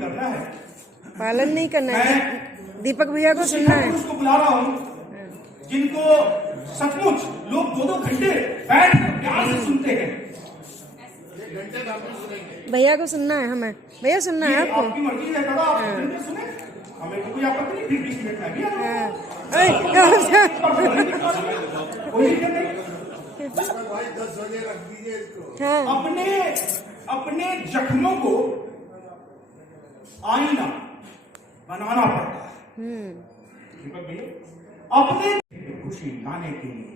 नहीं करना है, पालन नहीं करना है। दीपक भैया को सुनना है। उसको बुला रहा हूँ जिनको सचमुच लोग 2-2 घंटे बैठ कर प्यार से सुनते हैं। भैया को सुनना है हमें। भैया सुनना है आपको। आपकी मर्जी है दादा, आप घंटे सुने, हमें तो कोई आपत्ति नहीं। फिर 20 मिनट में भी कोई दिक्कत नहीं। अपने जख्मों को आईना बनाना पड़ता है। अपने खुशी लाने के लिए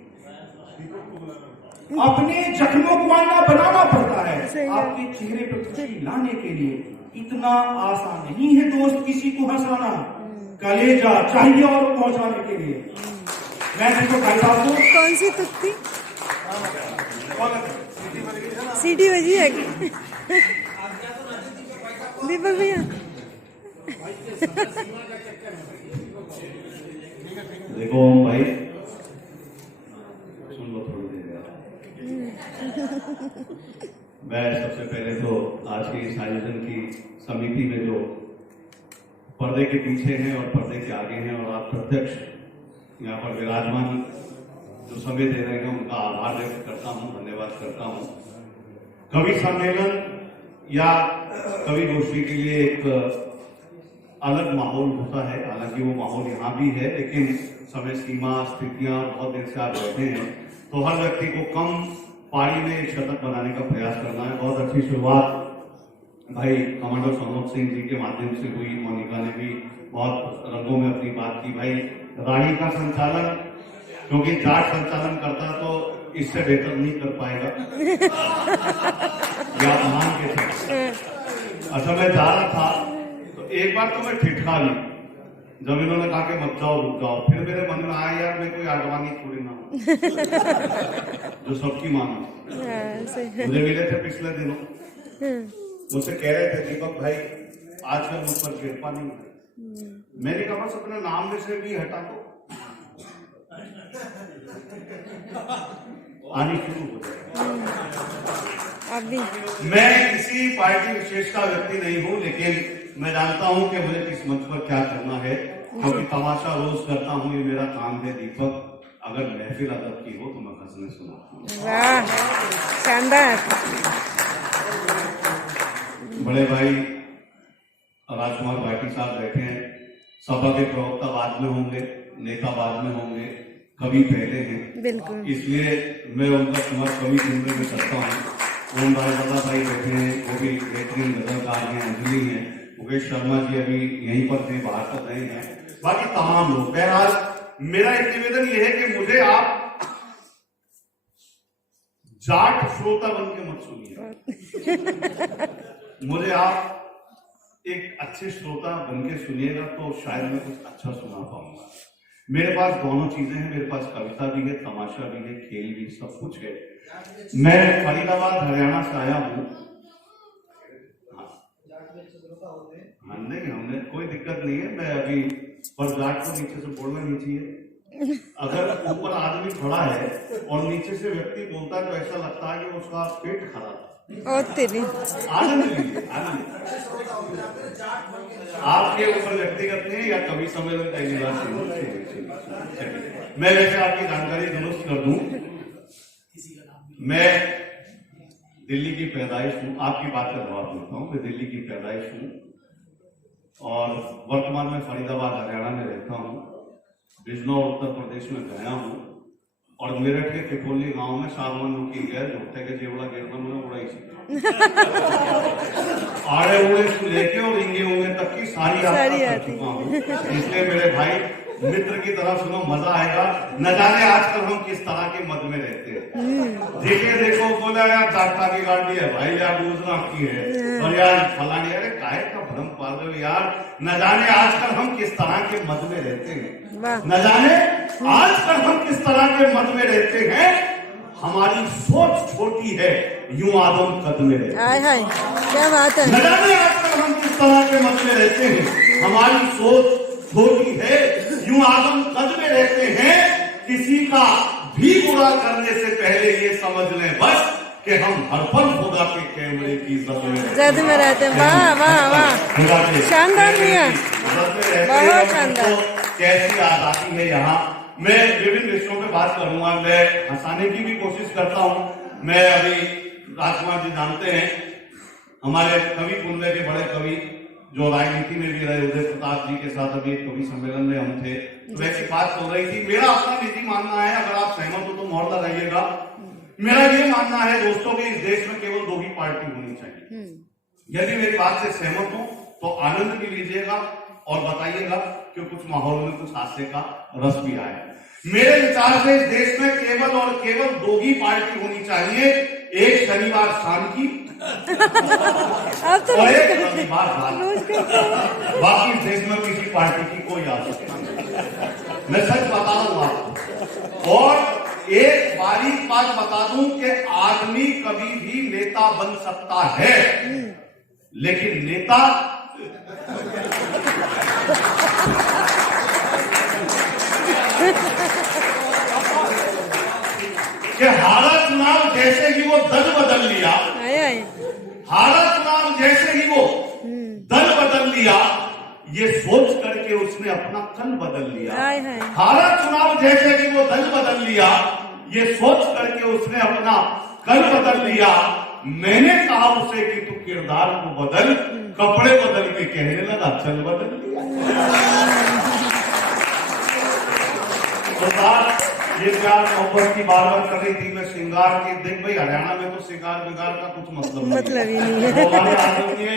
अपने जख्मों को आईना बनाना पड़ता है। आपके चेहरे पर खुशी लाने के लिए इतना आसान नहीं है दोस्त किसी को हंसाना। कलेजा चाहिए और पहुंचाने के लिए। मैं देखो भाई साहब को कौन सी तुक थी? सीटी बजी है दीपक भैया। देखो भाई सुन लो थोड़ी देर। मैं सबसे पहले तो आज के इस आयोजन की समिति में जो पर्दे के पीछे हैं और पर्दे के आगे हैं और आप प्रत्यक्ष यहाँ पर विराजमान जो समय दे रहे हैं उनका आभार व्यक्त करता हूँ, धन्यवाद करता हूँ। कवि सम्मेलन या कवि गोष्ठी के लिए एक अलग माहौल होता है, हालांकि वो माहौल यहाँ भी है, लेकिन समय सीमा स्थितियां बहुत देर से आप बैठे हैं तो हर व्यक्ति को कम पारी में शतक बनाने का प्रयास करना है। बहुत अच्छी शुरुआत भाई कमांडर सनोज सिंह जी के माध्यम से हुई। मोनिका ने भी बहुत रंगों में अपनी बात की। भाई राही का संचालन, क्योंकि जाट संचालन करता तो इससे बेहतर नहीं कर पाएगा। या मान के थे। अच्छा मैं जा रहा था तो एक बार तो मैं ठिठका ली जब इन्होंने कहा कि मत जाओ रुक जाओ। फिर मेरे मन में आया यार मैं कोई आगवानी थोड़ी ना हूं जो सबकी मानो। मुझे मिले थे पिछले दिनों, मुझसे कह रहे थे दीपक भाई आजकल मुझ पर कृपा नहीं है। मैंने कहा बस अपने नाम में से भी हटा दो, आनी शुरू हो जाए। मैं किसी पार्टी विशेष का व्यक्ति नहीं हूं, लेकिन मैं जानता हूं कि मुझे किस मंच पर क्या करना है, क्योंकि तमाशा रोज करता हूं, ये मेरा काम है। दीपक अगर महफिल अदब की हो तो मैं हंसने सुनाता हूँ। वाह शानदार। बड़े भाई राजकुमार भाटी साहब बैठे हैं। सभा के प्रवक्ता बाद में होंगे, नेता बाद में होंगे, कवि पहले हैं, बिल्कुल। इसलिए मैं उनका समझ कवि सुनने में करता हूँ। ओम भाई बैठे हैं, वो भी बेहतरीन गजलकार हैं। अंजलि हैं, मुकेश शर्मा जी अभी यहीं पर थे, बाहर तक रहे हैं, बाकी तमाम लोग। बहरहाल मेरा एक निवेदन यह है कि मुझे आप जाट श्रोता बन के मत सुनिए। मुझे आप एक अच्छे श्रोता बन के सुनिएगा तो शायद मैं कुछ अच्छा सुना पाऊंगा। मेरे पास दोनों चीजें हैं, मेरे पास कविता भी है, तमाशा भी है, खेल भी, सब कुछ है। मैं फरीदाबाद हरियाणा से आया हूँ। नहीं हमने कोई दिक्कत नहीं है। मैं अभी पर जाट को नीचे से बोलना नहीं चाहिए। अगर ऊपर आदमी खड़ा है और नीचे से व्यक्ति बोलता है तो ऐसा लगता है कि उसका पेट खराब है। आनंद लीजिए, आनंद। आपके ऊपर व्यक्तिगत नहीं या कवि सम्मेलन का निवासी। मैं वैसे आपकी जानकारी दुरुस्त कर दूं, मैं दिल्ली की पैदाइश हूं। आपकी बात का जवाब देता हूं। मैं दिल्ली की पैदाइश हूं और वर्तमान में फरीदाबाद हरियाणा में रहता हूं। बिजनौर उत्तर प्रदेश में गया हूं और मेरठ के टिकोली गांव में सागवान की गैर झोटे के जेवड़ा गिरना मैंने उड़ाई आड़े उड़े से लेके और इंगे उंगे तक की सारी यात्रा कर चुका हूँ। इसलिए मेरे भाई मित्र की तरह सुनो, मजा आएगा। न जाने आजकल हम किस तरह के मत में रहते हैं। देखो बोला यार जाटका की गाड़ी है भाई, यार दूसरा की है और यार फलानी, अरे काहे का भ्रम पाल रहे हो यार। न जाने आजकल हम किस तरह के मत में रहते हैं, न जाने आजकल हम किस तरह के मत में रहते हैं। हमारी सोच छोटी है, यूं आदम कद में रहते हैं। क्या बात है। न जाने आजकल हम किस तरह के मत में रहते हैं। हमारी सोच छोटी है, यूं आदम कद में रहते हैं। किसी का भी बुरा करने से पहले ये समझ लें बस कि हम हर पल खुदा के कैमरे की जद में रहते हैं। वाह वाह वाह। खुदा के शानदार भैया, मदद में रहते हैं। बहुत शानदार। तो कैसी आजादी है यहाँ। मैं विभिन्न विषयों पे बात करूंगा, मैं हंसाने की भी कोशिश करता हूँ। मैं अभी राजकुमार जी जानते हैं हमारे कवि कुंडे के बड़े कवि जो राजनीति में भी रहे, उदय प्रताप जी के साथ अभी एक कवि सम्मेलन में हम थे, तो वैसी बात हो रही थी। मेरा अपना निजी मानना है, अगर आप सहमत हो तो मोहर लगाइएगा। मेरा ये मानना है दोस्तों कि इस देश में केवल 2 ही पार्टी होनी चाहिए। यदि मेरी बात से सहमत हो तो आनंद भी लीजिएगा और बताइएगा कि कुछ माहौल में कुछ हास्य का रस भी आए। मेरे विचार से इस देश में केवल और केवल 2 ही पार्टी होनी चाहिए, एक शनिवार शाम की अब तो और एक रविवार रात। बाकी इस देश में किसी पार्टी की कोई आवश्यकता नहीं। मैं सच बता रहा हूं आपको। और एक बारीक बात बता दूं कि आदमी कभी भी नेता बन सकता है, लेकिन नेता कि हारा चुनाव जैसे ही वो दल बदल लिया, हारा चुनाव जैसे ही वो दल बदल लिया, ये सोच करके उसने अपना कल बदल लिया। हारा चुनाव जैसे कि वो दल बदल लिया, ये सोच करके उसने अपना कल बदल लिया। मैंने कहा उसे कि तू किरदार को बदल, कपड़े बदल के कहने लगा चल बदल लिया। ये प्यार मोहब्बत की बार बार कर रही थी, मैं श्रृंगार की देख भाई, हरियाणा में तो श्रृंगार विगार का कुछ मतलब ही नहीं है। हमारे आदरणीय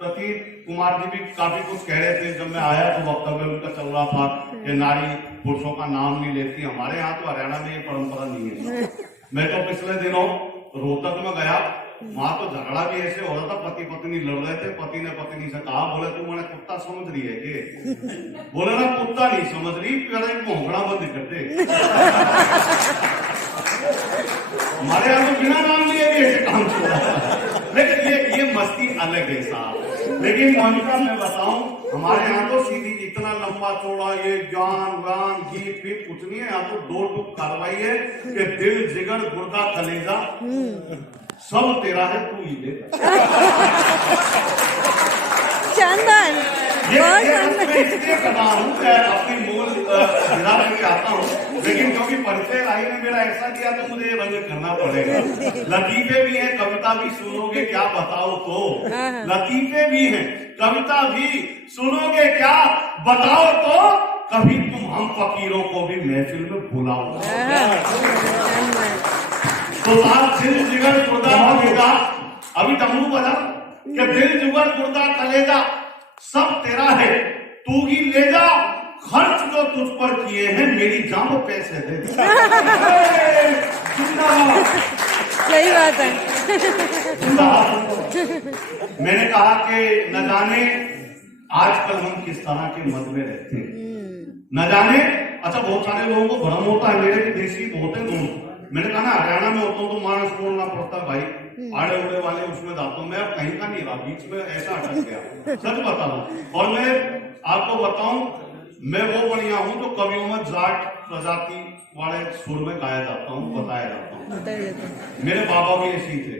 प्रतीक कुमार जी भी काफी कुछ कह रहे थे। जब मैं आया तो वक्तव्य उनका चल रहा था कि नारी पुरुषों का नाम नहीं लेती। हमारे यहाँ तो हरियाणा में ये परंपरा नहीं है। मैं तो पिछले दिनों रोहतक में गया, वहां तो झगड़ा भी ऐसे हो रहा था, पति पत्नी लड़ रहे थे। पति ने पत्नी से कहा, बोले तू मैंने कुत्ता समझ रही है कि? बोले ना कुत्ता नहीं समझ रही, भोंगड़ा बंद कर दे। हमारे यहाँ तो बिना नाम लिए भी ऐसे काम चल रहा है। लेकिन ये मस्ती अलग है साहब। लेकिन मोनिका मैं बताऊं, हमारे यहाँ तो सीधी इतना लंबा चौड़ा ये ज्ञान व्यान गीत पीत कुछ नहीं है। यहाँ तो 2 टूक कार्रवाई है कि दिल जिगर गुर्दा कलेजा सब तेरा है, तू ही दे। शानदार, बहुत शानदार। इसलिए करना हूँ, अपनी मूल जिला लेके आता हूँ, लेकिन क्योंकि परिचय राही ने मेरा ऐसा किया तो मुझे रंग करना पड़ेगा। लतीफे भी हैं, कविता भी सुनोगे क्या बताओ तो। लतीफे भी हैं, कविता भी सुनोगे क्या बताओ तो। कभी तुम हम फकीरों को भी महफिल में बुलाओ। तो साथ दिल जिगर गुर्दा कलेजा, अभी डमरू बजा कि दिल जिगर गुर्दा कलेजा सब तेरा है, तू ही ले जा। खर्च जो तुझ पर किए हैं मेरी जान पैसे दे। सही बात है। मैंने कहा कि न जाने आजकल हम किस तरह के मत में रहते हैं, न जाने। अच्छा, बहुत सारे लोगों को भ्रम होता है, मेरे भी देशी बहुत है दोनों। मैंने कहा ना हरियाणा में होता हूँ तो मानस बोलना पड़ता भाई, आड़े उड़े वाले उसमें जाता हूँ। मैं अब कहीं का नहीं रहा, बीच में ऐसा अटक गया, सच बता रहा हूँ। और मैं आपको बताऊं, मैं वो बढ़िया हूँ जो कवियों में जाट प्रजाति वाले सुर में गाया जाता हूँ, बताया जाता हूँ। मेरे बाबा भी ऐसे ही थे।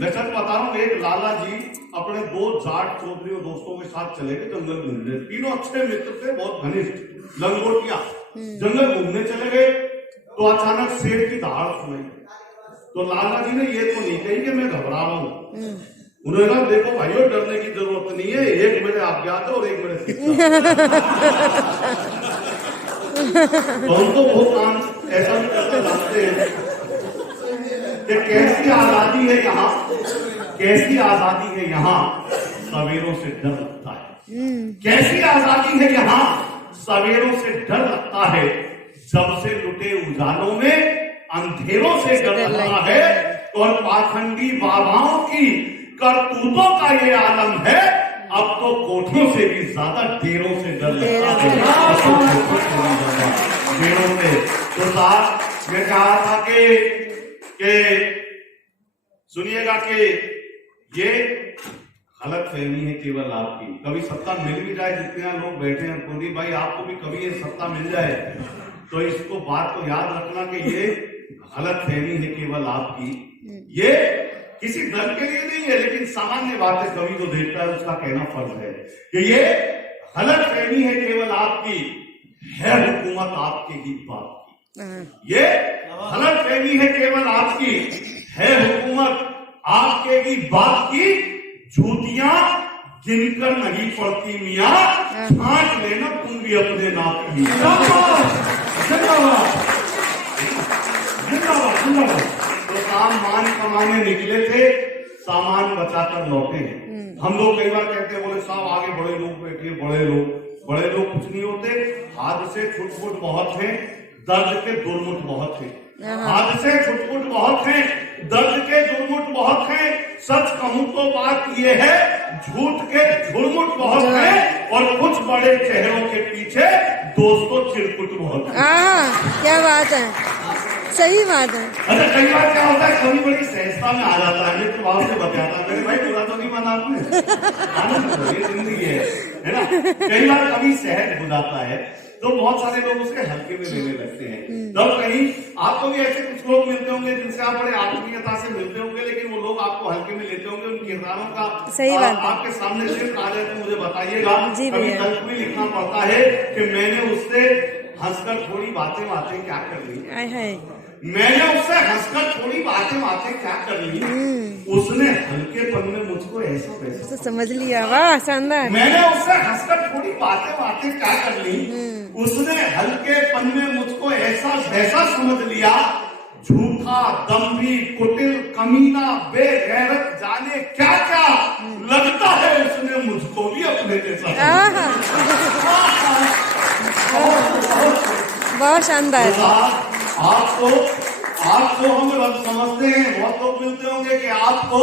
मैं सच बता रहा हूँ, एक लाला जी अपने 2 जाट चौधरी दोस्तों के साथ चले गए जंगल घूमने। तीनों अच्छे मित्र थे, बहुत घनिष्ठ, लंगोटिया। जंगल घूमने चले गए तो अचानक शेर की दहाड़ सुनाई। तो लाला जी ने ये तो नहीं कही कि मैं घबरा रहा हूँ। उन्होंने कहा देखो भाइयों, डरने की जरूरत नहीं है, एक मेरे आज्ञात है और एक मेरे शिक्षा। तो उनको बहुत काम ऐसा भी करते जानते हैं कि कैसी आजादी है यहाँ, कैसी आजादी है यहाँ, सवेरों से डर लगता है। कैसी आजादी है यहाँ, सवेरों से डर लगता है। जब से लुटे उजालों में अंधेरों से डर लगता है। और पाखंडी बाबाओं की करतूतों का ये आलम है, अब तो कोठों से भी ज्यादा डेरों से डर लगता है। डेरों से। तो साहब मैं कहा था कि सुनिएगा कि ये गलत फहमी है केवल आपकी। कभी सत्ता मिल भी जाए, जितने लोग बैठे हैं कुलदीप भाई, आपको भी कभी ये सत्ता मिल जाए तो इसको बात को याद रखना कि ये गलत फहमी है केवल आपकी। ये किसी दल के लिए नहीं है, लेकिन सामान्य बात है, कवि जो देखता है उसका कहना फर्ज है कि ये गलत फहमी है केवल आपकी, है हुकूमत आपके ही बाप की। ये गलत फहमी है केवल आपकी, है हुकूमत आपके ही बाप की। झूठियां गिनकर नहीं पड़ती मियां, छांट लेना तुम भी अपने नाक की। जिंदाबाद जिंदाबाद जिंदाबाद। तो सामान कमाने निकले थे, सामान बचाकर लौटे हैं। हम लोग कई बार कहते हैं, बोले साहब आगे बड़े लोग बैठे, बड़े लोग कुछ नहीं होते। हादसे छुटपुट बहुत हैं, दर्द के दुर्मुट बहुत हैं। हादसे छुटपुट बहुत हैं, दर्द के दुर्मुट बहुत हैं। सच कहूं तो बात यह है, झूठ के झुरमुट बहुत हैं, और कुछ बड़े चेहरों के पीछे दोस्तों चिरकुट बहुत है। क्या बात है, सही बात है। अच्छा, कई बार क्या होता है, कभी बड़ी सहजता में आ जाता है, तो भाव से बताता है, भाई बुरा तो नहीं माना आपने, ये जिंदगी है ना। कई बार कभी सहज हो जाता है तो बहुत सारे लोग उसके हल्के में लेने लगते हैं। तब कहीं आपको भी ऐसे कुछ लोग मिलते होंगे जिनसे आप बड़े आत्मीयता से मिलते होंगे, लेकिन वो लोग आपको हल्के में लेते होंगे। उन किरदारों का सही बात आपके सामने सिर्फ आ जाए तो मुझे बताइएगा। जी कभी भैया। कल्प में लिखना पड़ता है कि मैंने उससे हंसकर थोड़ी बातें क्या कर ली, मैंने उससे हंसकर थोड़ी बातें क्या कर ली, उसने हल्केपन में मुझको ऐसा तो समझ लिया। वाह, शानदार। मैंने उससे हंसकर थोड़ी बातें क्या कर ली, उसने हल्केपन में मुझको ऐसा समझ लिया। झूठा, दम्भी, कुटिल, कमीना, बेगैरत, जाने क्या क्या लगता है उसने मुझको भी अपने जैसा। बहुत शानदार। आपको हम रब समझते हैं, बहुत लोग मिलते होंगे कि आपको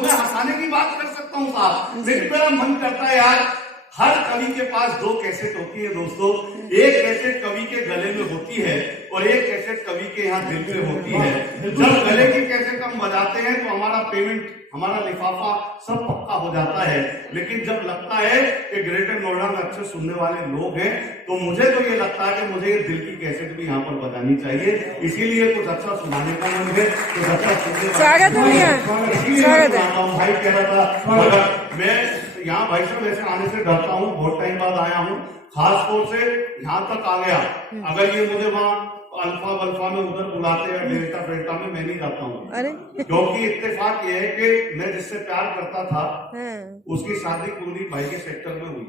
मैं हंसाने की बात कर सकता हूँ साहब, लेकिन मेरा मन करता है यार, हर कवि के पास दो कैसेट होती है दोस्तों। एक कैसेट कवि के गले में होती है और एक कैसेट कवि के यहाँ दिल में होती है। जब गले की कैसेट हम बजाते हैं तो हमारा पेमेंट, हमारा लिफाफा सब पक्का हो जाता है, लेकिन जब लगता है कि ग्रेटर नोएडा में अच्छे सुनने वाले लोग हैं, तो मुझे तो ये लगता है कि मुझे ये दिल की कैसेट भी यहाँ पर बजानी चाहिए। इसीलिए कुछ अच्छा सुनाने का मन है, कुछ अच्छा सुनने का। स्वागत है भैया, स्वागत है। भाई कह रहा था, मैं यहाँ भाई साहब ऐसे आने से डरता हूँ, बहुत टाइम बाद आया हूँ, खास तौर से यहाँ तक आ गया। अगर ये मुझे वहाँ अल्फा बल्फा में उधर बुलाते हैं, डेल्टा फेल्टा में, मैं नहीं जाता हूँ। अरे क्योंकि इत्तेफाक ये है कि मैं जिससे प्यार करता था उसकी शादी कुलदीप भाई के सेक्टर में हुई।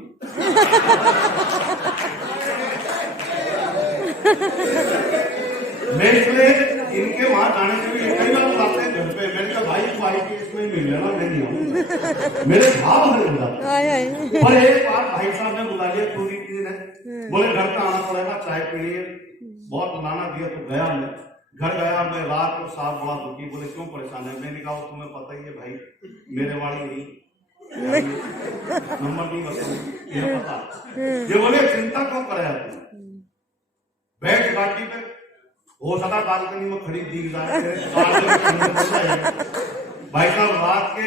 मैं इसलिए इनके वहां जाने से भी कई बार बुलाते हैं घर पे। मैंने कहा भाई के इसमें मिल जाना, मैं नहीं आऊंगा, मेरे भाव है बुलाते। पर एक बार भाई साहब ने बुला लिया, पूरी दिन है, बोले घर पे आना पड़ेगा, चाय पीनी, बहुत बुलाना दिया तो गया। मैं घर गया, मैं रात को साहब बड़ा दुखी, बोले क्यों परेशान है? मैंने कहा तुम्हें पता ही है भाई, मेरे वाली नहीं, नंबर नहीं बताऊंगी, ये पता। ये बोले चिंता क्यों कराया तुम, बैठ गाड़ी पे, हो सका बालकनी में खड़ी दिख जाए। भाई साहब रात के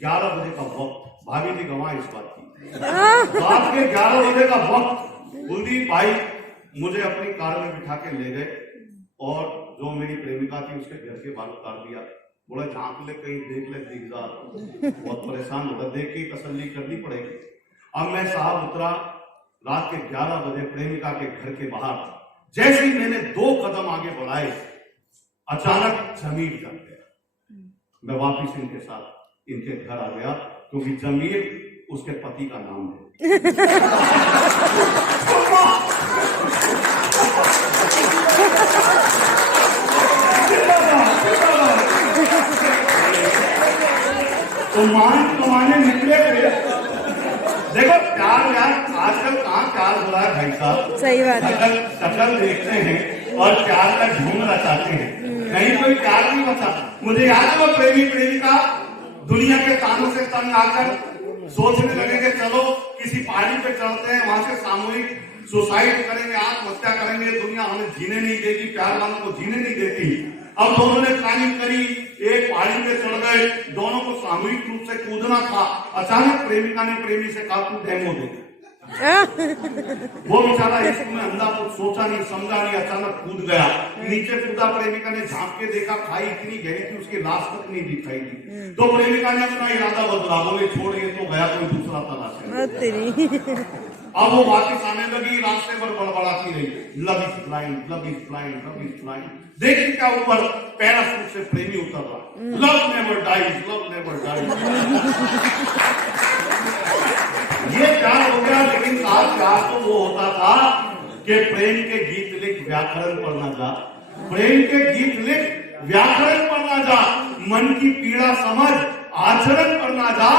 11 बजे का वक्त, भाभी जी गवाह इस बात की, रात के 11 बजे का वक्त कुलदीप भाई मुझे अपनी कार में बिठा के ले गए और जो मेरी प्रेमिका थी उसके घर के बाहर उतार दिया। बोला झांक ले, कहीं देख ले, दिख जा, बहुत परेशान होगा, देख के तसल्ली करनी पड़ेगी। अब मैं साहब उतरा रात के 11 बजे प्रेमिका के घर के बाहर। जैसे ही मैंने 2 कदम आगे बढ़ाए, अचानक जमीर जम गया। मैं वापिस इनके साथ इनके घर आ गया, क्योंकि जमीर उसके पति का नाम है। तो मान कमाने निकले थे। देखो प्यार यार आजकल कहाँ प्यार हो रहा है भाई साहब, सही बात है। शक्ल देखते हैं और प्यार का झूम रचाते हैं, कहीं कोई प्यार नहीं बचा। मुझे याद है वो प्रेमिका दुनिया के तानों से तंग आकर सोचने लगे कि चलो किसी पहाड़ी पे चलते हैं, वहां से सामूहिक सुसाइड करेंगे, आत्महत्या करेंगे, दुनिया हमें जीने नहीं देगी, प्यार वालों को जीने नहीं देती। अब दोनों ने प्लानिंग करी, एक पहाड़ी पे चढ़ गए, दोनों को सामूहिक रूप से कूदना था। अचानक प्रेमिका ने प्रेमी से कहा तू डेमो दे। वो बेचारा इश्क में अंधा, कुछ सोचा नहीं समझा नहीं, अचानक कूद गया नीचे। कूदा, प्रेमिका ने झांक के देखा, खाई इतनी गहरी थी उसकी लाश तक नहीं दिखाई दी। तो प्रेमिका ने अपना इरादा बदला, बोले छोड़ ये तो गया, कोई दूसरा तलाश। अब वो वापस आने लगी, रास्ते पर बड़बड़ाती रही, love is blind, love is blind, love is blind. देखिए क्या ऊपर पैराशूट से प्रेमी उतर रहा, love never dies, love never dies. ये प्यार हो गया, लेकिन आज प्यार तो वो होता था कि प्रेम के गीत लिख व्याकरण पढ़ना जा, प्रेम के गीत लिख व्याकरण पढ़ना जा, मन की पीड़ा समझ आचरण करना जा।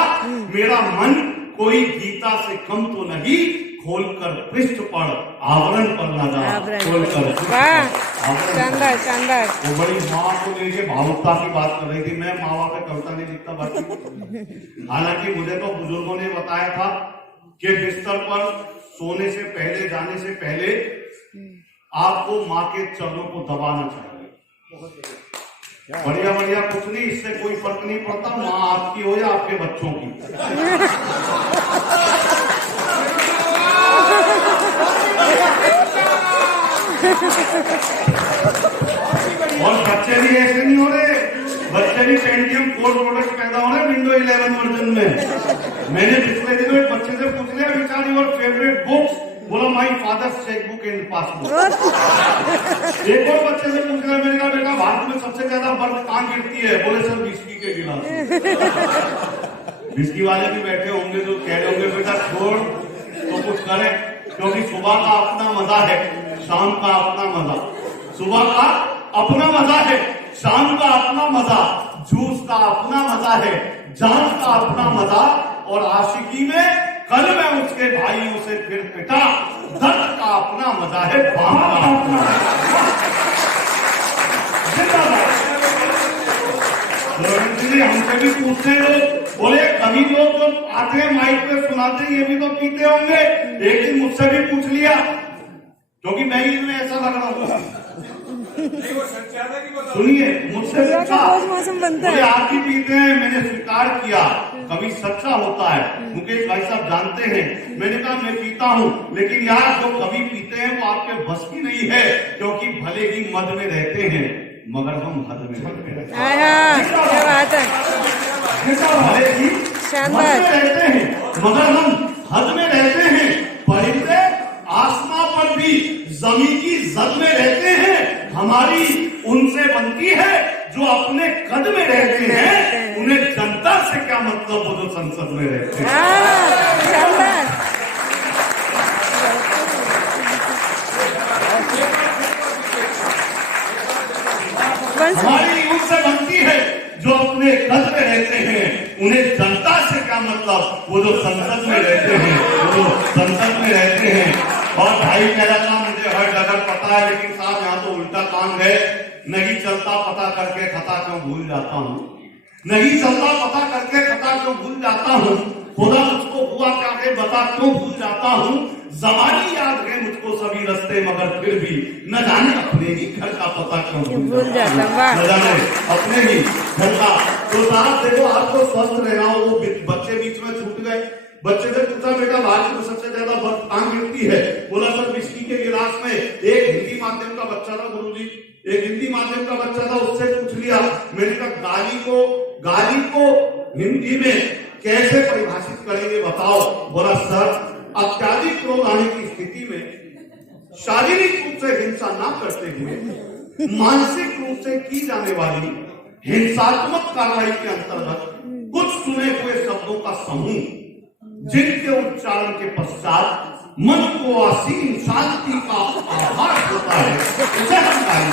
मेरा मन कोई गीता से कम तो नहीं, खोलकर पृष्ठ पढ़ आवरण पढ़ना जा, खोलकर। शानदार शानदार। वो बड़ी माँ को लेके भावुकता की बात कर रही थी। मैं माँ बाप पे कविता नहीं लिखता बाकी, हालांकि मुझे तो बुजुर्गों ने बताया था कि बिस्तर पर सोने से पहले, जाने से पहले आपको माँ के चरणों को दबाना चाहिए। बढ़िया बढ़िया कुछ नहीं, इससे कोई फर्क नहीं पड़ता माँ आपकी हो या आपके बच्चों की। और बच्चे भी ऐसे नहीं हो रहे, बच्चे भी पेंटियम 4 प्रोडक्ट पैदा हो रहे विंडो 11 वर्जन में। मैंने पिछले दिनों एक बच्चे से पूछ लिया, विच योर फेवरेट बुक्स? बोला my father's cheque book and passbook. एक और बच्चे से पूछ लिया, मैंने कहा बेटा भारत में सबसे ज्यादा बर्फ कहाँ गिरती है? बोले सर विस्की के गिलास। विस्की वाले भी बैठे होंगे जो कह रहे होंगे बेटा छोड़ तो कुछ करें, क्योंकि सुबह का अपना मजा है, शाम का अपना मजा। सुबह का अपना मजा है, शाम का अपना मजा, जूस का अपना मजा है, जान का अपना मजा। और आशिकी में कल मैं उसके भाइयों से फिर पिटा, दर्द का अपना मजा है, बाप का अपना इसलिए हमसे भी पूछते लोग, बोले कभी लोग जो आते हैं माइक पे सुनाते हैं ये भी तो पीते होंगे। एक दिन मुझसे भी पूछ लिया, क्योंकि मैं ही में ऐसा लग रहा हूँ। सुनिए, मुझसे पूछा, बोले आप ही पीते हैं? मैंने स्वीकार किया कभी सच्चा होता है। मुकेश भाई साहब जानते हैं, मैंने कहा मैं पीता हूँ, लेकिन यार जो कभी पीते हैं वो आपके बस की नहीं है, क्योंकि भले ही मद में रहते हैं मगर हम हद में रहते हैं। क्या बात है, भले ही शानदार रहते हैं मगर हम हद में रहते हैं। परिंदे आसमां पर भी जमीन की जद में रहते हैं, हमारी उनसे बनती है जो अपने कद में रहते हैं। उन्हें जनता से क्या मतलब, वो जो संसद में रहते हैं। शानदार। हमारी उनसे बनती है जो अपने कद में रहते हैं, उन्हें जनता से क्या मतलब, वो जो संसद में रहते हैं, वो जो संसद में रहते हैं। और भाई कह रहा था मुझे हर जगह पता है, लेकिन साहब यहाँ तो उल्टा काम है, नहीं चलता पता करके खता क्यों भूल जाता हूँ, नहीं चलता पता करके खता क्यों भूल जाता हूँ, खुदा मुझको हुआ क्या है बता क्यों भूल जाता हूँ, जबानी याद है मुझको सभी रास्ते मगर फिर भी न जाने अपने ही घर का पता क्यों भूल जाता हूँ, न जाने अपने ही घर का। तो साहब देखो, आपको स्वस्थ रहना हो। वो बच्चे बीच में छूट गए, बच्चे से पूछा बेटा भारत में सबसे ज्यादा बर्फ कहाँ गिरती है? बोला सर विस्की के गिलास में। एक हिंदी माध्यम का बच्चा था गुरुजी, एक हिंदी माध्यम का बच्चा था, उससे पूछ लिया, मैंने कहा गाली को हिंदी में कैसे परिभाषित करेंगे बताओ? बोला सर अत्याधिक क्रोध आने की स्थिति में शारीरिक रूप से हिंसा ना करते हुए मानसिक रूप से की जाने वाली हिंसात्मक कार्रवाई के अंतर्गत कुछ चुने हुए शब्दों का समूह, जिनके उच्चारण के पश्चात मन को असीम शांति का आभास होता है, उसे हम गाली।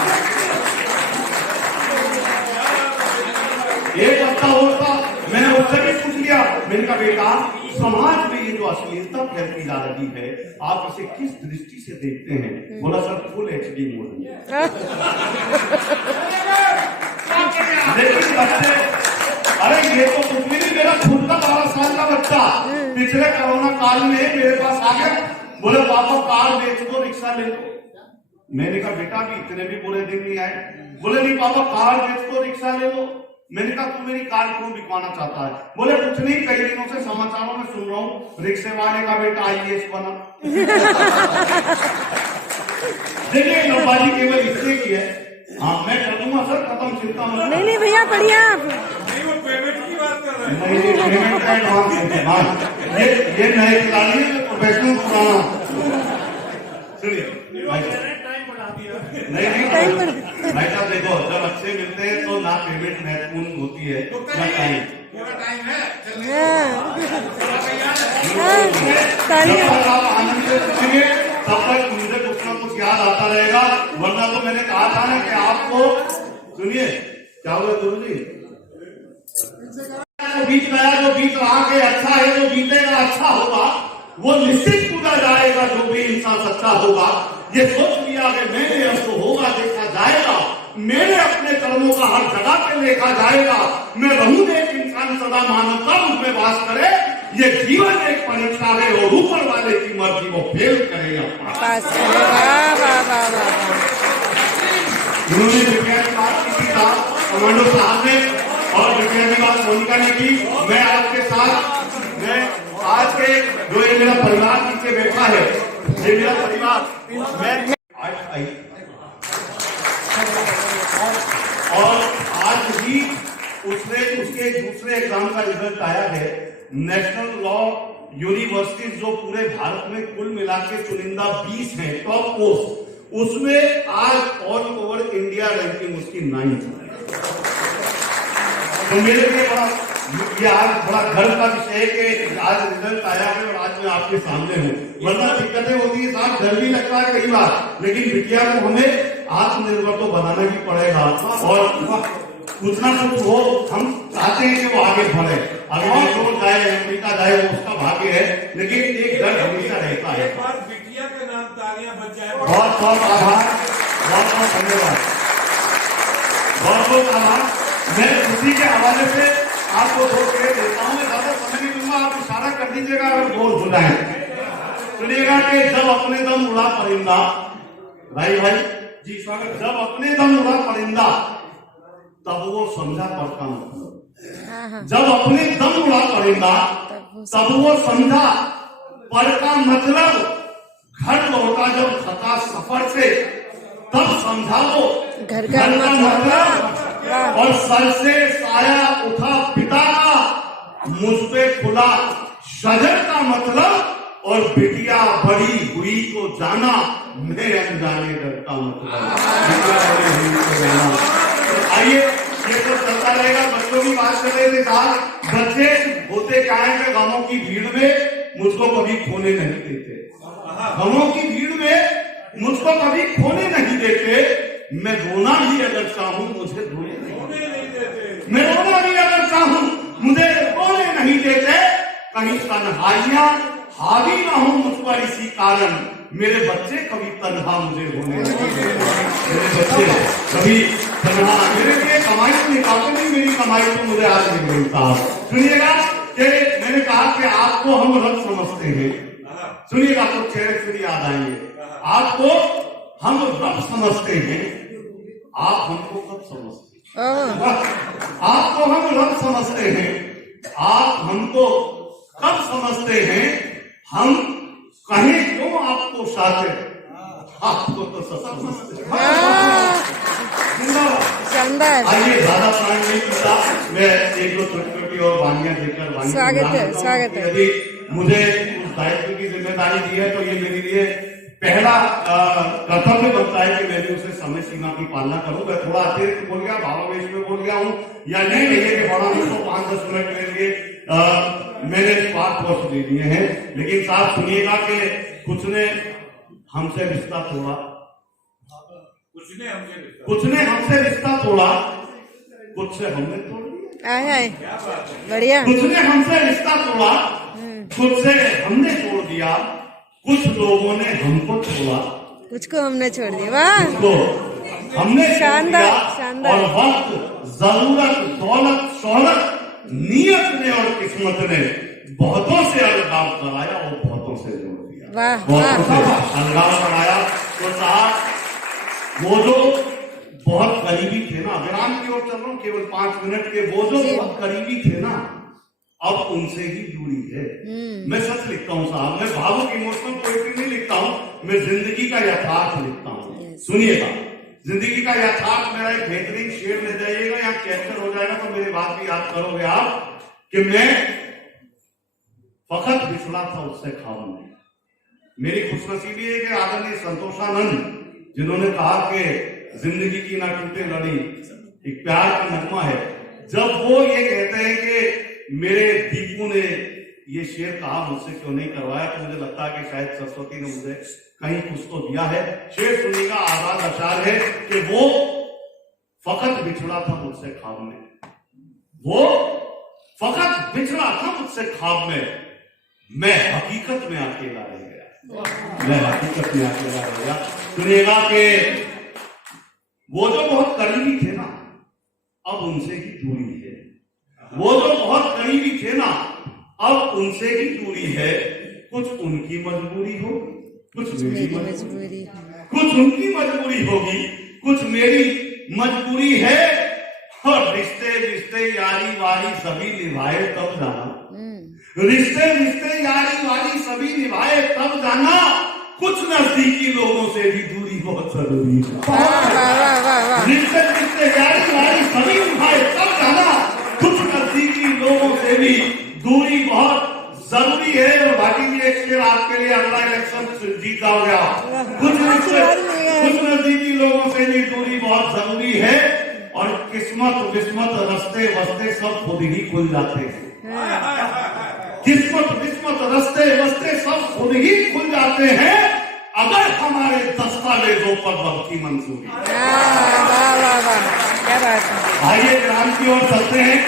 एक बच्चा और था, मैंने उससे भी पूछ लिया, मैंने कहा बेटा समाज में ये जो अश्लीलता फैलती जा रही है आप इसे किस दृष्टि से देखते हैं? बोला सर फुल HD मोड। लेकिन बच्चे, अरे ये तो कुछ भी नहीं, मेरा खुद का 12 साल का बच्चा पिछले कोरोना काल में मेरे पास आ गया, बोले पापा कार बेच दो, रिक्शा ले लो। मैंने कहा बेटा भी इतने भी बुरे दिन नहीं आए। बोले नहीं पापा कार बेच दो, रिक्शा ले लो। मैंने कहा तू मेरी कार क्यों बिकवाना चाहता है? बोले कुछ नहीं, कई दिनों से समाचारों में सुन रहा हूँ रिक्शे वाले का बेटा IAS बना। देखिए नौबाजी केवल इसलिए की है। हाँ मैं कर दूंगा सर, खत्म, चिंता मत। नहीं भैया बढ़िया। नहीं, वो पेमेंट की बात कर रहे हैं। नहीं पेमेंट का एडवांस देते हैं। हाँ ये नए खिलाड़ी है, प्रोफेशनल पुराना। सुनिए नहीं भाई साहब देखो, जब अच्छे मिलते हैं तो ना पेमेंट महत्वपूर्ण होती है ना टाइम। टाइम है तालियां। जब तक आप आनंद से सुनेंगे तब तक मुझे कुछ ना कुछ याद आता रहेगा, वरना तो मैंने कहा था ना कि आपको सुनिए क्या हुआ गुरु जी, बीच गया जो बीत रहा के अच्छा है, जो बीतेगा अच्छा होगा, वो निश्चित पूरा जाएगा। जो भी इंसान सच्चा होगा ये सोच लिया कि मैंने अब तो होगा देखा जाएगा, मेरे अपने कर्मों का हर जगह पे देखा जाएगा, मैं रहूं एक इंसान सदा मानवता रूप में वास करे। ये जीवन एक परीक्षा है और ऊपर वाले की मर्जी वो फेल करेगा पास करे। वाह वाह वाह वाह। उन्होंने विज्ञान की बात की थी कमांडो साहब ने, और विज्ञान की बात सोनिका ने की। मैं आपके साथ, मैं आज के जो ये मेरा परिवार नीचे बैठा है, ये मेरा परिवार, मैं आई और आज ही उसके दूसरे एग्जाम का रिजल्ट आया है। नेशनल लॉ यूनिवर्सिटीज जो पूरे भारत में कुल मिला के चुनिंदा 20 है टॉप पोस्ट, उसमें आज ऑल ओवर इंडिया रैंकिंग उसकी 9 है। तो मेरे लिए बड़ा ये आज बड़ा गर्व का विषय है कि आज रिजल्ट आया है और आज मैं आपके सामने हूँ। वरना दिक्कतें होती है साहब, डर भी लगता है कई बार, लेकिन बिटिया को हमें आत्मनिर्भर तो बनाना ही पड़ेगा और कुछ ना कुछ हो। हम चाहते हैं कि वो आगे बढ़े, अगर वो जाए अमेरिका जाए वो उसका भाग्य है, लेकिन एक डर हमेशा रहता है। एक बार बिटिया के नाम तालियां बच जाए। बहुत बहुत आभार, बहुत बहुत धन्यवाद, बहुत बहुत आभार। मैं उसी के हवाले से आपको दो कह देता हूँ, मैं ज्यादा समय नहीं दूंगा, आप इशारा कर दीजिएगा अगर बोल हो जाए। सुनिएगा कि जब अपने दम उड़ा परिंदा, भाई जी स्वागत, जब अपने दम उड़ा परिंदा तब वो समझा पर का मतलब, जब अपने दम उड़ा परिंदा तब वो समझा पर का मतलब, घर लौटा जब थका सफर से तब समझा वो घर का मतलब, और सर से साया उठा पिता का, मुझ पे खुला शजर का मतलब, और बिटिया बड़ी हुई तो जाना मैं अनजाने डर का मतलब। आइए ये तो चलता रहेगा। बच्चों की बात कर रहे थे साहब, बच्चे होते क्या है कि गमों की भीड़ में मुझको कभी खोने नहीं देते, गमों की भीड़ में मुझको कभी खोने नहीं देते। मैं रोना भी अगर चाहूं मुझे रोने नहीं देते, मैं रोना भी अगर चाहूं मुझे रोने नहीं देते। कहीं तन्हाइयां हावी ना हो मुझ पर इसी कारण, मेरे बच्चे कभी तन्हा मुझे होने नहीं देते। मेरे बच्चे कभी तन्हा, मेरे लिए कमाई तो निकालते नहीं, मेरी कमाई तो मुझे आज नहीं मिलता। सुनिएगा कि मैंने कहा कि आपको हम रब समझते हैं, सुनिएगा तो चेहरे फिर याद आएंगे। आपको हम रब समझते हैं, आप हमको कब समझते हैं? आपको हम रब समझते हैं, आप हमको कब समझते हैं? हम कहें क्यों आपको शातिर, आपको तो सब समझते हैं। आइए ज्यादा टाइम नहीं मिलता, मैं एक दो छोटी छोटी और वानियां देकर स्वागत है। यदि मुझे उस दायित्व की जिम्मेदारी दी है तो ये मेरे लिए पहला कर्तव्य बनता है कि मैं भी उसे समय सीमा की पालना करूं। मैं थोड़ा अतिरिक्त बोल गया, भावावेश में बोल गया हूं, या नहीं कहिए कि बड़ा मुझको 5-10 मिनट के लिए मैंने पाठ वर्ष दे दिए हैं। लेकिन साहब सुनिएगा कि कुछ ने हमसे रिश्ता तोड़ा, कुछ ने हमसे रिश्ता तोड़ा, कुछ से हमने तोड़ दिया। बढ़िया। कुछ ने हमसे रिश्ता तोड़ा, कुछ से हमने तोड़ दिया, कुछ लोगों ने हमको छोड़ा, कुछ को हमने छोड़ दिया। वाह, तो हमने शानदार शानदार। और वक्त, जरूरत, दौलत, शोहरत, नियत ने और किस्मत ने बहुतों से अलगाव कराया और बहुतों से जोड़ दिया। वाह बहुतों से अलगाव कराया। तो साहब वो जो बहुत करीबी थे ना, विराम की ओर चल रहा हूं केवल 5 मिनट के, वो जो बहुत करीबी थे ना, अब उनसे ही दूरी है। मैं सच लिखता हूं साहब, मैं भावुक इमोशनल पोएट्री नहीं लिखता हूं, मैं जिंदगी का यथार्थ लिखता हूं। सुनिएगा, जिंदगी का यथार्थ मेरा एक बेहतरीन शेर ले जाइएगा, यहाँ कैप्चर हो जाएगा तो मेरी बात भी याद करोगे आप कि मैं फकत बिछड़ा था उससे ख्वाब में। मेरी खुशनसीबी है कि आदरणीय संतोषानंद जिन्होंने कहा कि जिंदगी की ना टूटे लड़ी एक प्यार का नगमा है, जब वो ये कहते हैं कि मेरे दीपू ने ये शेर कहा, मुझसे क्यों नहीं करवाया, तो मुझे लगता है कि शायद सरस्वती ने मुझे कहीं कुछ तो दिया है। शेर सुनिएगा, आजाद अशार है कि वो फकत बिछड़ा था मुझसे ख्वाब में, वो फकत बिछड़ा था मुझसे ख्वाब में, मैं हकीकत में अकेला रह गया, मैं हकीकत में अकेला रह गया। सुनिएगा कि वो जो बहुत करीबी थे ना, अब उनसे ही दूरी है। वो जो बहुत करीबी थे ना, अब उनसे ही दूरी है। कुछ उनकी मजबूरी हो, कुछ मेरी मजबूरी, कुछ उनकी मजबूरी होगी, कुछ मेरी मजबूरी है। और रिश्ते रिश्ते यारी वारी सभी निभाए तब जाना, रिश्ते रिश्ते यारी वारी सभी निभाए तब जाना, कुछ नजदीकी लोगों से भी दूरी बहुत जरूरी है। रिश्ते रिश्ते यारी वारी सभी निभाए तब जाना, कुछ नजदीकी लोगों से भी दूरी बहुत जरूरी है। और भाटी जी एक शेर आपके लिए, अगला इलेक्शन जीता हो गया, कुछ नजदीकी लोगों से भी दूरी बहुत जरूरी है। और किस्मत विस्मत रस्ते वस्ते सब खुद ही खुल जाते हैं, किस्मत विस्मत रस्ते वस्ते सब खुद ही खुल जाते हैं, अगर हमारे दस्तावेजों पर वक्त की मंजूरी। क्या बात है। आइए ग्राम की ओर चलते हैं।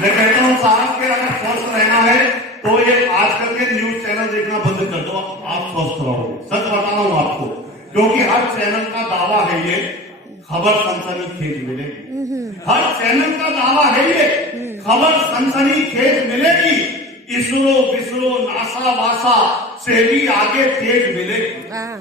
मैं कहता हूँ साहब के अगर स्वस्थ रहना है तो ये आजकल के न्यूज चैनल देखना बंद कर दो, आप स्वस्थ रहोगे। सच बता रहा हूँ आपको, क्योंकि हर चैनल का दावा है ये खबर सनसनीखेज मिलेगी, हर चैनल का दावा है ये खबर सनसनीखेज मिलेगी। इसरो विसरो नासा वासा से भी आगे तेज मिलेगी,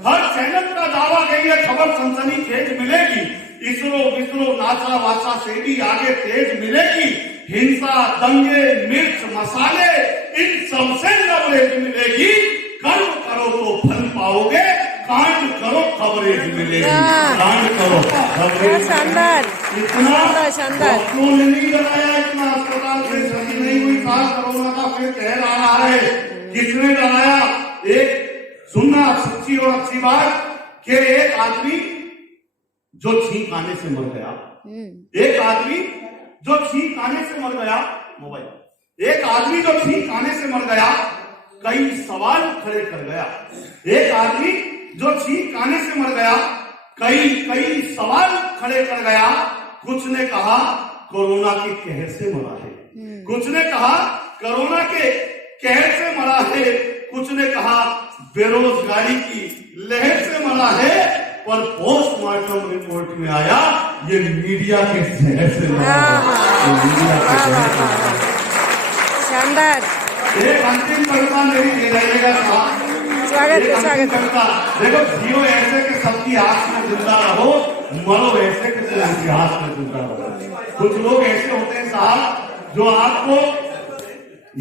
हर चैनल का दावा है ये खबर सनसनीखेज मिलेगी। इसरो विसरो नासा वासा से भी आगे तेज मिलेगी। हिंसा दंगे मिर्च मसाले इन सबसे कवरेज मिलेगी। कर्म करो तो फल पाओगे, कांड करो कवरेज मिलेगी, कांड करो कवरेज। शानदार, इतना शानदार। डॉक्टरों ने नहीं डराया, इतना अस्पताल से छुट्टी नहीं हुई था, कोरोना का फिर कहर आ रहा है। किसने डराया? एक सुनना सच्ची और अच्छी बात कि एक आदमी जो छींक आने से मर गया, एक आदमी जो छींक आने से मर गया, मोबाइल, एक आदमी जो छींक आने से मर गया, कई सवाल खड़े कर गया। एक आदमी जो छींक आने से मर गया, कई सवाल खड़े कर गया। कुछ ने कहा कोरोना के कहर से मरा है, कुछ ने कहा कोरोना के कहर से मरा है, कुछ ने कहा बेरोजगारी की लहर से मरा है। पर पोस्टमार्टम रिपोर्ट में आया ये मीडिया के जहर से मरा है, मीडिया के जहर से मरा है। शानदार। एक अंतिम कविता मेरी दे जाइएगा साहब, स्वागत है, स्वागत है। देखो, जियो ऐसे कि सबकी आस में जिंदा रहो, मरो ऐसे कि इतिहास में जिंदा रहो। कुछ लोग ऐसे होते हैं साहब जो आपको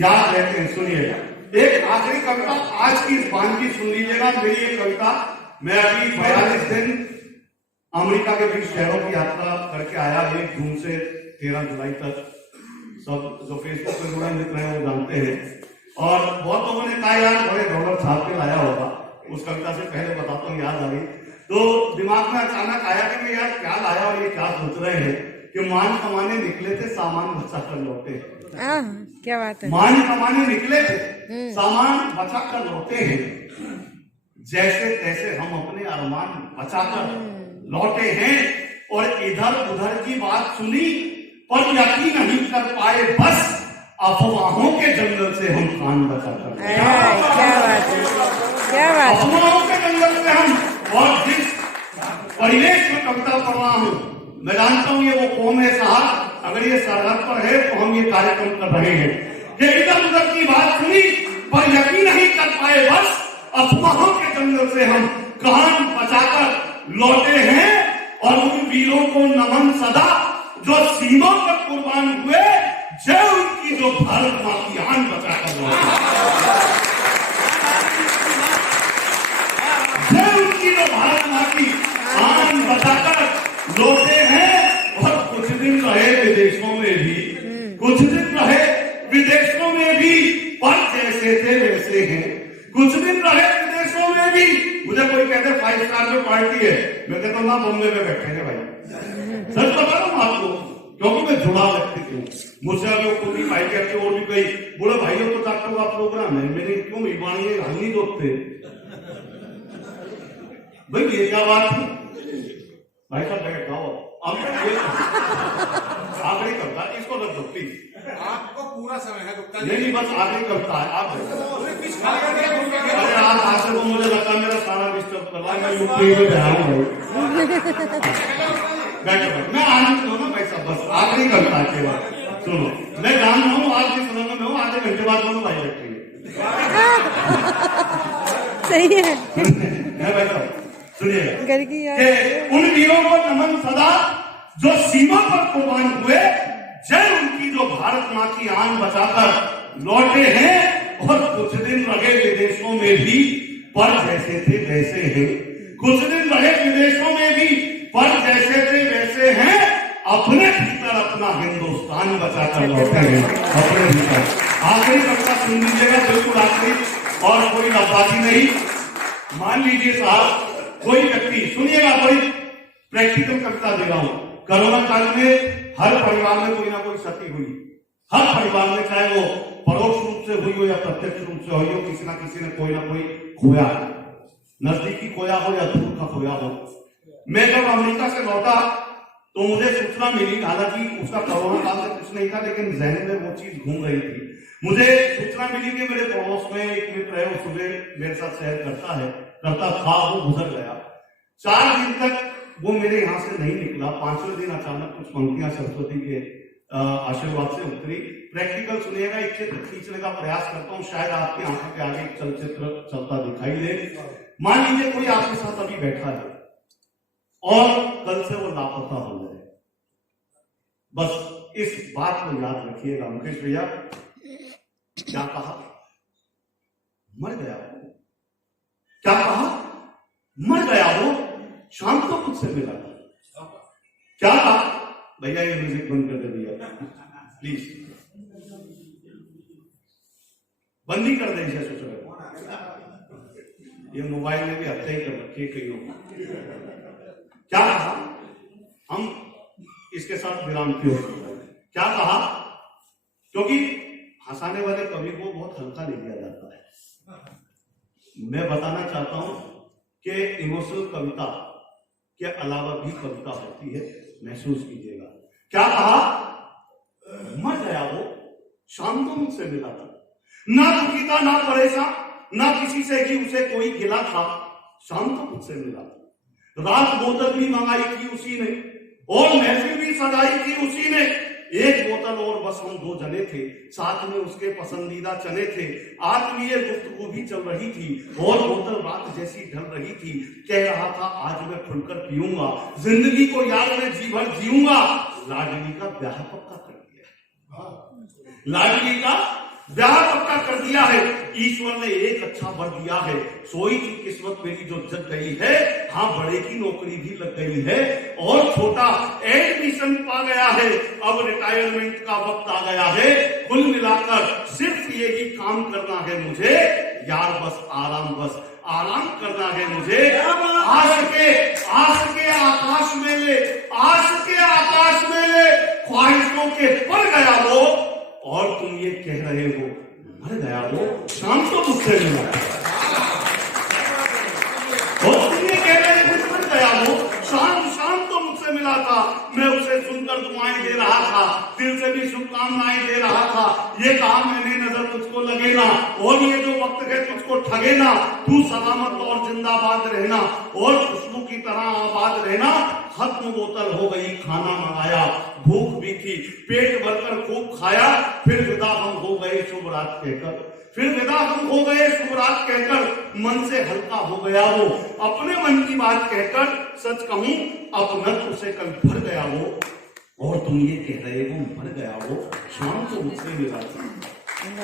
याद रहते हैं। सुनिएगा, एक आखिरी कविता आज की इस बान की सुन लीजिएगा। मेरी एक कविता, मैं अभी 42 दिन अमेरिका के 20 शहरों की यात्रा करके आया, 1 जून से 13 जुलाई तक। सब जो फेसबुक पे जुड़े मित्र हैं वो जानते हैं। और बहुत लोगों ने कहा यार बड़े डॉलर छाप के लाया होगा, उस कविता से पहले बताता हूँ, याद आ गई तो दिमाग में अचानक आया कि मैं यार क्या लाया और ये क्या सोच रहे हैं कि मान कमाने निकले थे, सामान बचा कर लौटे। क्या बात है। मान कमाने निकले थे, सामान बचा कर लौटे हैं। जैसे तैसे हम अपने अरमान बचाकर लौटे हैं। और इधर उधर की बात सुनी पर यकीन नहीं कर पाए, बस अफवाहों के जंगल से हम कान बचाकर। क्या बात है, क्या बात है। अफवाहों के जंगल से हम, और जिस परिवेश में कविता पढ़ रहा हूँ, मैं जानता हूँ ये वो कौम है साहब, अगर ये सरहद पर है तो हम ये कार्यक्रम कर रहे हैं कि इधर उधर की बात सुनी पर यकीन नहीं कर पाए, बस अफवाहों के जंगल से हम कान बचाकर लौटे हैं। और उन वीरों को नमन सदा जो सीमा पर कुर्बान हुए, जय उनकी जो भारत मां की आन बचाकर लौटे, जय उनकी जो भारत मां की आन बचाकर लौटे हैं। और कुछ दिन रहे विदेशों में भी, कुछ दिन रहे विदेशों में भी, पर जैसे थे वैसे हैं। कुछ दिन रहे विदेशों में भी। मुझे कोई कहते 5 स्टार में पार्टी है, मैं कहता हूँ ना बॉम्बे में बैठे हैं भाई, सच बता रहा हूँ आपको, क्योंकि मैं जुड़ा व्यक्ति हूँ। मुझसे अगर कोई भाई कहते और भी कई बोले भाइयों तो डॉक्टर का प्रोग्राम है, मैंने क्यों मेहरबानी है हम नहीं दोस्ते भाई, ये क्या बात है भाई साहब, बैठ जाओ। अब आखिरी करता है इसको रख दो प्लीज, आपको पूरा समय है गुप्ता जी। नहीं बस आखिरी करता है आप। किस खाली कर दिया? अरे आप आज को मुझे लगता है मेरा सारा डिस्टर्ब कर रहा है, मैं यूपी में बैठा हूँ। बैठो मैं आनंद लो ना भाई साहब, बस आखिरी करता है केवल। सुनो मैं जान रहा हूँ आज के समय में हूँ, आधे घंटे बाद दोनों भाई बैठेंगे। सही है भाई साहब सुनिए, घर की याद उन वीरों को नमन सदा जो सीमा पर कुर्बान हुए, जय उनकी जो भारत मां की आन बचाकर लौटे हैं। और कुछ दिन रहे विदेशों में भी, पर जैसे थे वैसे हैं। कुछ दिन रहे विदेशों में भी, पर जैसे थे वैसे हैं। अपने भीतर अपना हिंदुस्तान बचाकर लौटे हैं, अपने भीतर। आखिरी कविता सुन लीजिएगा, बिल्कुल आखिरी, और कोई नफाजी नहीं। मान लीजिए साहब कोई व्यक्ति, सुनिएगा कोई प्रैक्टिकल कविता दे रहा हूं। कोरोना काल में हर परिवार में कोई ना कोई क्षति हुई, हर परिवार में, चाहे वो परोक्ष रूप से हुई हो या प्रत्यक्ष रूप से हुई हो, किसी ना किसी ने कोई ना कोई खोया, नजदीकी खोया हो या दूर का खोया हो। मैं जब अमेरिका से लौटा तो मुझे सूचना मिली, हालांकि उसका कोरोना काल से कुछ नहीं था, लेकिन जहन में वो चीज घूम रही थी। मुझे सूचना मिली कि मेरे पड़ोस में एक मित्र है, वो सुबह मेरे साथ सैर करता था, वो गुजर गया। 4 दिन तक वो मेरे यहाँ से नहीं निकला। 5वें दिन अचानक कुछ पंक्तियां सरस्वती के आशीर्वाद से उतरी। प्रैक्टिकल सुनिएगा, एक चित्र खींचने का प्रयास करता हूँ, शायद आपकी आंखों के आगे एक चलचित्र चलता दिखाई दे। मान लीजिए कोई आपके साथ अभी बैठा है और कल से वो लापता हो जाए, बस इस बात को याद रखिएगा। मुकेश भैया क्या कहा? मर गया वो। क्या कहा? मर गया वो, शाम को मुझसे मिला था। क्या कहा? भैया ये म्यूजिक बंद कर दे भैया प्लीज, बंद ही कर दे इसे। सोच रहे ये मोबाइल में भी हत्या ही कर रखी है कईयों। क्या कहा? हम इसके साथ विराम क्यों? क्या कहा? क्योंकि हंसाने वाले कवि को बहुत हल्का ले लिया जाता है। मैं बताना चाहता हूं कि इमोशनल कविता के अलावा भी कविता होती है, महसूस कीजिएगा। क्या कहा? मर गया वो, शाम को मुझसे मिला था, ना दुखी था ना परेशान, ना किसी से कि उसे कोई गिला था, शाम को मुझसे मिला था। रात बोतल भी मंगाई थी उसी ने, और महफिल भी सजाई थी उसी ने। एक बोतल और बस हम 2 जने थे, साथ में उसके पसंदीदा चने थे। आत्मीय गुफ्तगू भी चल रही थी, और बोतल रात जैसी ढल रही थी। कह रहा था आज मैं खुलकर पीऊंगा, जिंदगी को याद में जी भर जीऊंगा। लाडली का ब्याह पक्का कर दिया, लाडली का ब्याह पक्का कर दिया है। ईश्वर ने एक अच्छा वर दिया है, सोई की किस्मत मेरी जो जग गई है। हाँ, बड़े की नौकरी भी लग गई है, और छोटा एडमिशन पा गया है। अब रिटायरमेंट का वक्त आ गया है। कुल मिलाकर सिर्फ यही काम करना है मुझे यार, बस आराम करना है मुझे। आश के आकाश में ले, ख्वाहिशों के पड़ गया वो, और तुम ये कह रहे हो मर गया वो, शाम को मुझसे मिला। और तुम ये कह रहे हो मर गया वो, शाम को मुझसे मिला था। मैं उसे सुनकर दुआएं दे रहा था, दिल से भी शुभकामनाएं दे रहा था। ये कहा मैंने नजर तुझको लगे ना, और ये जो वक्त है तुझको ठगे ना। तू सलामत और जिंदाबाद रहना, और खुशबू की तरह आबाद रहना। खत्म बोतल हो गई, खाना मंगाया, भूख भी थी, पेट भरकर खूब खाया। फिर विदा हम हो गए शुभ रात कहकर, फिर विदा हम हो गए शुभ को रात कहकर मन से हल्का हो गया वो, अपने मन की बात कहकर सच कहूं अपनत्व से कल भर गया वो, और तुम ये कह रहे हो मर गया वो, शाम को मुझसे मिला था।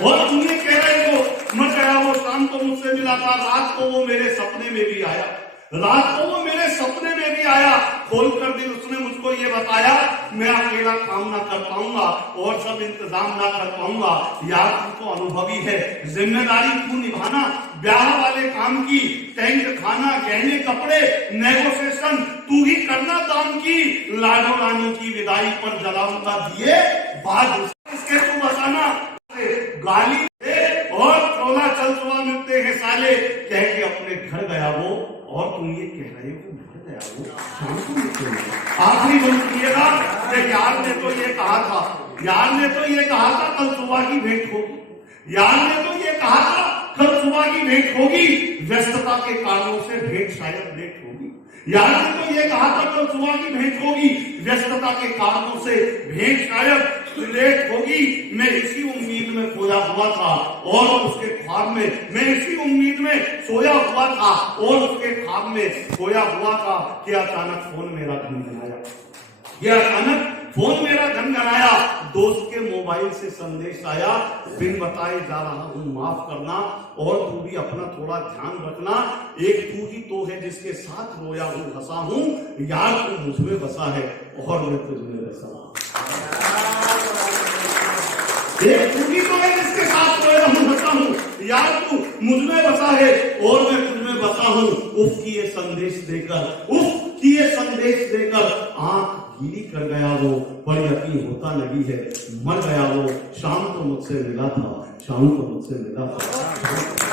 और तुम ये कह रहे हो मर गया वो, शाम को मुझसे मिला था। रात को वो मेरे सपने में भी आया, रात को वो मेरे सपने में भी आया। खोलकर दिल उसने मुझको ये बताया, मैं अकेला काम ना कर पाऊंगा और सब इंतजाम ना कर पाऊंगा। यार तू तो अनुभवी है, जिम्मेदारी तू निभाना, ब्याह वाले काम की, टेंट खाना, गहने कपड़े, नेगोशिएशन तू ही करना दाम की। लाडो रानी की विदाई पर जलाऊंगा दिए, बाद इसके तू बताना। गाली दे और टोला चल चुआ मिलते हैं साले, कह के अपने घर गया वो, और तुम ये कह रहे हो मर गया वो, शाम को मिलते हैं। आखिरी बोल सुनिएगा, यार ने तो ये कहा था, यार ने तो ये कहा था कल सुबह की भेंट होगी, यार ने तो ये कहा था कल सुबह की भेंट होगी, व्यस्तता के कारणों से भेंट शायद लेट होगी। यार ने तो ये कहा था कल सुबह की भेंट होगी, व्यस्तता के कारणों से भेंट शायद लेट होगी। मैं इसी उम्मीद में खोया हुआ था और उसके ख्वाब में, मैं इसी उम्मीद में सोया हुआ था और उसके ख्वाब में सोया हुआ था कि अचानक फोन मेरा घनघनाया, ये अचानक फोन मेरा घनघनाया। दोस्त के मोबाइल से संदेश आया, बिन बताए जा रहा हूं माफ करना, और तू भी अपना थोड़ा ध्यान रखना। एक तू ही तो है जिसके साथ रोया हूं हंसा हूं, यार तू मुझ में बसा है और मैं तुझ में बसा हूं। एक तू ही तो है जिसके साथ रोया हूं हंसा हूं, यार तू मुझ में बसा है और मैं तुझ में बसा हूं। उफ की ये संदेश देकर, उफ की ये संदेश देकर आंख गीली कर गया वो, पर यकीन होता नहीं है मर गया वो। शाम को मुझसे मिला था, शाम को मुझसे मिला था।